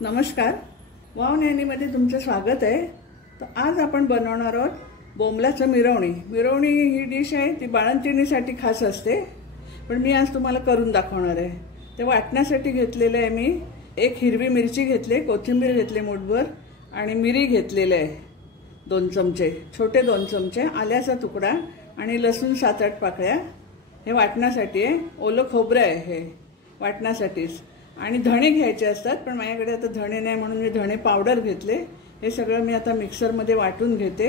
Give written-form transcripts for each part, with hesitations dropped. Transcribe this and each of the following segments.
नमस्कार, वाव नेहमीमध्ये तुमचं स्वागत आहे। तर आज आपण बनवणार आहोत बोंबलाचं मिरवणी। मिरवणी ही डिश आहे ती बाळंतिणीसाठी खास असते, पण मी आज तुम्हाला करून दाखवणार आहे। ते वाटण्यासाठी घेतलेले आहे मी एक हिरवी मिरची घेतली, कोथिंबीर घेतली मुठभर आणि मिरी घेतलेले आहे 2 चमचे, छोटे 2 चमचे, आल्याचा तुकडा आणि लसूण 7-8 पाकळ्या। हे वाटण्यासाठी आहे। ओलं खोबरं आहे हे वाटण्यासाठीच। आणि धणे घ्यायचे असतात, पण माझ्याकडे आता धणे नाही म्हणून मी धणे पावडर घेतले। हे सगळं मी आता मिक्सरमध्ये वाटून घेते।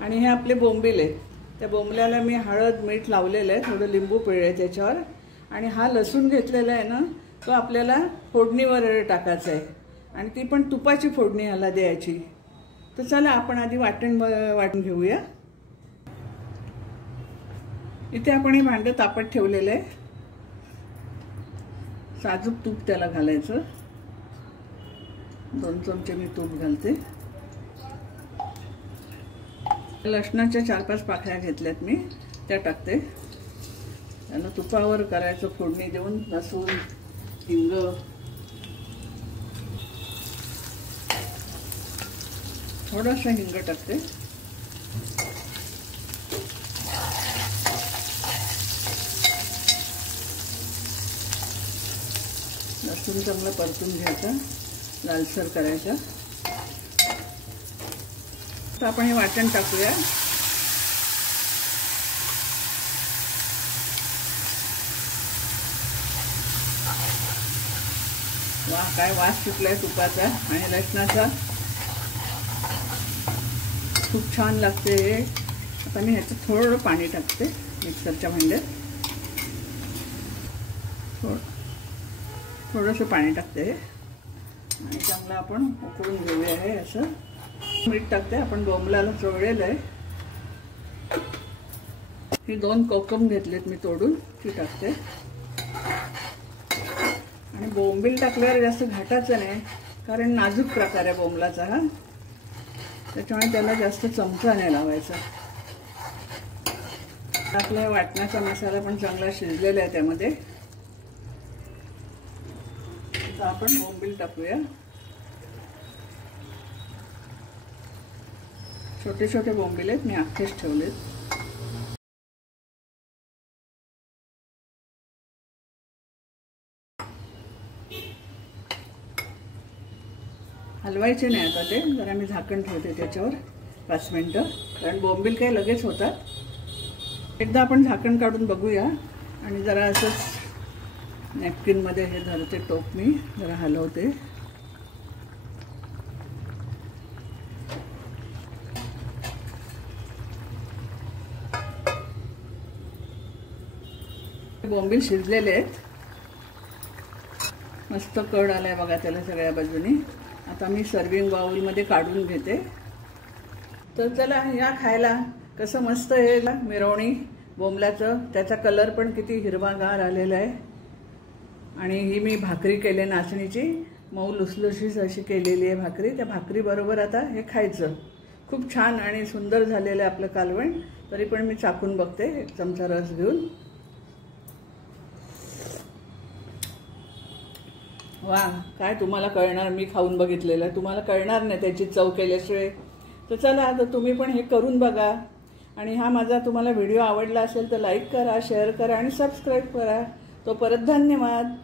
आणि हे आपले बोंबील आहेत, त्या बोंबल्याला मी हळद मीठ लावलेलं आहे, थोडं लिंबू पिळले त्याच्यावर। आणि हा लसूण घेतलेला आहे ना, तो आपल्याला फोडणीवर टाकायचा आहे आणि ती पण तुपाची फोडणी ह्याला द्यायची। तर चला आपण आधी वाटून घेऊया। इथे आपण हे भांडं तापत ठेवलेलं आहे। साजूक तूप त्याला घालायचं, 2 चमचे मी तूप घालते। लसणाच्या 4-5 पाकळ्या घेतल्यात मी, त्या टाकते। त्याला तुपावर करायचं फोडणी देऊन, लसूण हिंग थोडासा हिंग टाकते। लसूण चांगलं परतून घ्यायचा, लालसर करायचा। तर आपण हे वाटण टाकूया। वाह, काय वास सुटलाय तुपाचा आणि लसणाचा, खूप छान लागते हे। आता मी ह्याचं थोडं पाणी टाकते मिक्सरच्या भांड्यात, थोडंसं पाणी टाकते आणि चांगलं आपण उकळून घेऊया। हे असं मीठ टाकते, आपण बोंबलाला चोळलेलं आहे। ही 2 कोकम घेतलेत मी तोडून, ती टाकते। आणि बोंबील टाकल्यावर जास्त घाटायचं नाही, कारण नाजूक प्रकार आहे बोंबलाचा हा, त्याच्यामुळे त्याला जास्त चमचा नाही लावायचा। आपला वाटण्याचा मसाला पण चांगला शिजलेला आहे त्यामध्ये। आता आपण बोंबील टाकूया। छोटे छोटे बोंबील आहेत, मी अख्खेच ठेवलेत। हलवायचे नाही आता ते, जरा मी झाकण ठेवते त्याच्यावर 5 मिनिटं, कारण बोंबील काही लगेच होतात। एकदा आपण झाकण काढून बघूया आणि जरा असंच नॅपकिनमध्ये हे धरते टोप, मी जरा हलवते। बोंबील शिजलेले आहेत, मस्त कड आलाय बघा त्याला सगळ्या बाजूनी। आता मी सर्विंग बाउलमध्ये काढून घेते। तर चला या खायला। कसं मस्त हे मिरवणी बोंबलाचं, त्याचा कलर पण किती हिरवागार आलेला आहे। आणि ही मी भाकरी केली नाचणीची, मऊ लुसलुशीत अशी केलेली आहे भाकरी। त्या भाकरी बरोबर आता हे खायचं। खूप छान आणि सुंदर झालेलं आहे आपलं कालवण। तरी पण मी चाकून बघते 1 चमचा रस घेऊन। वा, काय तुम्हाला कळणार, मी खाऊन बघितलेलं, तुम्हाला कळणार नाही त्याची चव केल्याशिवाय। तर चला आता तुम्ही पण हे करून बघा। आणि हा माझा तुम्हाला व्हिडिओ आवडला असेल तर लाईक करा, शेअर करा आणि सबस्क्राईब करा। तो परत धन्यवाद।